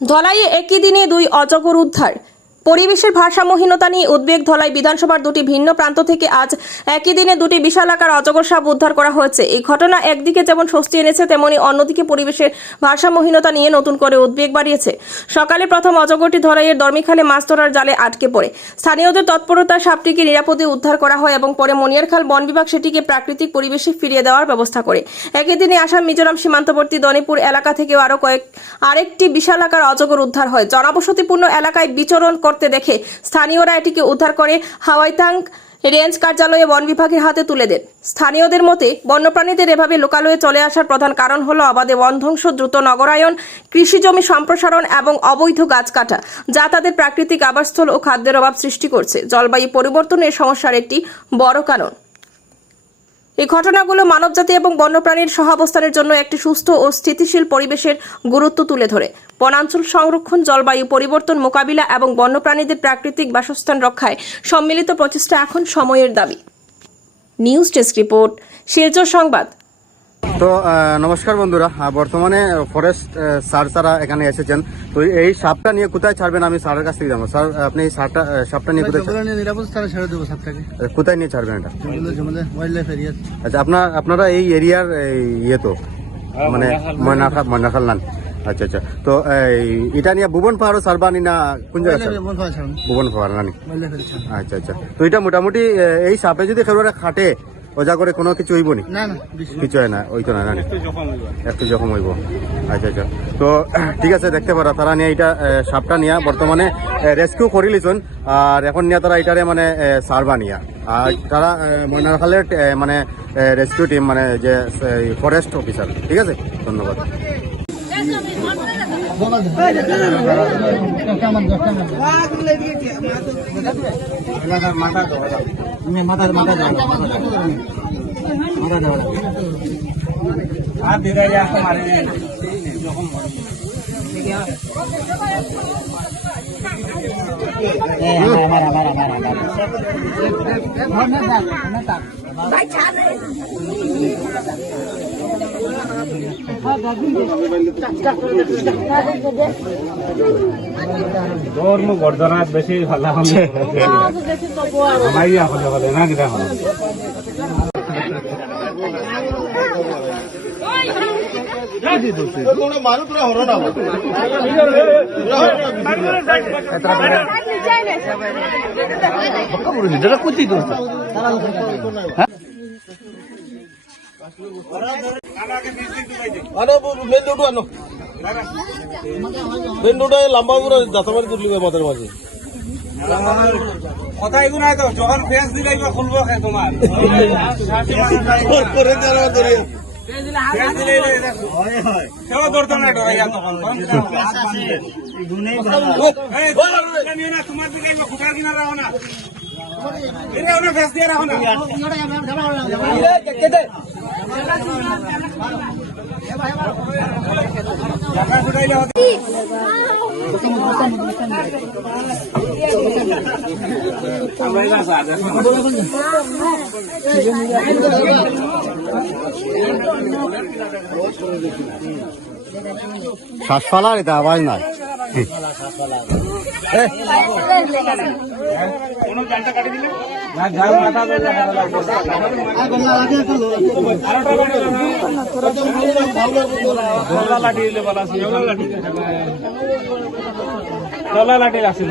ধলাইয়ে একই দিনে দুই অজগর উদ্ধার। পরিবেশের ভারসাম্যহীনতা নিয়ে উদ্বেগ ধলাই বিধানসভার দুটি ভিন্ন প্রান্ত থেকে আজ একই দিনে দুটি বিশালাকার অজগর সাপ উদ্ধার করা হয়েছে। এই ঘটনা একদিকে যেমন স্বস্তি এনেছে, তেমনি অন্যদিকে পরিবেশের ভারসাম্যহীনতা নিয়ে নতুন করে উদ্বেগ বাড়িয়েছে। সকালে প্রথম অজগরটি ধলাইয়ের দর্মিখালে মাছ ধরার জালে আটকে পড়ে। স্থানীয়দের তৎপরতায় সাপটিকে নিরাপদে উদ্ধার করা হয় এবং পরে মনিয়ারখাল বন বিভাগ সেটিকে প্রাকৃতিক পরিবেশে ফিরিয়ে দেওয়ার ব্যবস্থা করে। একই দিনে আসাম মিজোরাম সীমান্তবর্তী দনিপুর এলাকা থেকেও আরেকটি বিশালাকার অজগর উদ্ধার হয়। জনবসতিপূর্ণ এলাকায় বিচরণ করতে দেখে স্থানীয়রা এটিকে উদ্ধার করে হাওয়াইতাং রেঞ্জ কার্যালয়ে বন বিভাগের হাতে তুলে দেন। স্থানীয়দের মতে বন্যপ্রাণীদের এভাবে লোকালয়ে চলে আসার প্রধান কারণ হলো অবাধে বন ধ্বংস, দ্রুত নগরায়ন, কৃষিজমি সম্প্রসারণ এবং অবৈধ গাছ কাটা, যা তাদের প্রাকৃতিক আবাসস্থল ও খাদ্যের অভাব সৃষ্টি করছে। জলবায়ু পরিবর্তনের সমস্যার একটি বড় কারণ। এই ঘটনাগুলো মানবজাতি এবং বন্যপ্রাণীর সহাবস্থানের জন্য একটি সুস্থ ও স্থিতিশীল পরিবেশের গুরুত্ব তুলে ধরে। বনাঞ্চল সংরক্ষণ, জলবায়ু পরিবর্তন মোকাবিলা এবং বন্যপ্রাণীদের প্রাকৃতিক বাসস্থান রক্ষায় সম্মিলিত প্রচেষ্টা এখন সময়ের দাবি। নিউজ ডেস্ক রিপোর্ট, শিলচর সংবাদ। তো নমস্কার বন্ধুরা, বর্তমানে ফরেস্ট স্যার এখানে এসেছেন। তো এই সাপটা নিয়ে কোথায় ছাড়বেন আমি স্যারের কাছ থেকে যাবো। স্যার, আপনি এই সাপটা নিয়ে কোথায় নিরাপদ স্থানে ছেড়ে দেবো সাপটাকে। কোথায় নিয়ে ছাড়বেন এটা? Wild life area. আচ্ছা, আপনারা এই এরিয়ার ইয়ে তো মানে ময়নাখাল নান। আচ্ছা আচ্ছা, তো এটা নিয়ে ভুবন পাহাড়ও ছাড়বানি না কোন জায়গায়? ভুবন পাহাড় নানি। আচ্ছা আচ্ছা, তো এটা মোটামুটি এই সাপে যদি খেলোয়াড়ে খাটে ওজা করে কোনো কিছু হইব নি? কিছু হয় না, ওই তো না একটু জখম হইব। আচ্ছা আচ্ছা, তো ঠিক আছে, দেখতে পারা তারা নিয়ে এটা সাপটা নিয়ে বর্তমানে রেস্কিউ করে লিছুন। আর এখন নিয়ে তারা এটারে মানে সারবা নিয়া, আর তারা ময়নাখালের মানে রেস্কিউ টিম মানে যে ফরেস্ট অফিসার। ঠিক আছে, ধন্যবাদ। ধর্ম গর্দনাথ বেশি ভালো হবে আমাইয়া হলে হলে না কিটা হলো লম্বা পুরো দাঁতমারি তুললি মাথার মাঝে কথা এগুলো নাই তো, যখন ফেস দিলাই খুলবো তোমার তোমার দিকে খুঁটার কিনা রাখো না, ফেস দিয়ে রাখো না। শ্বাস ফালার এটা আওয়াজ নাই। লাঠি লাগছিল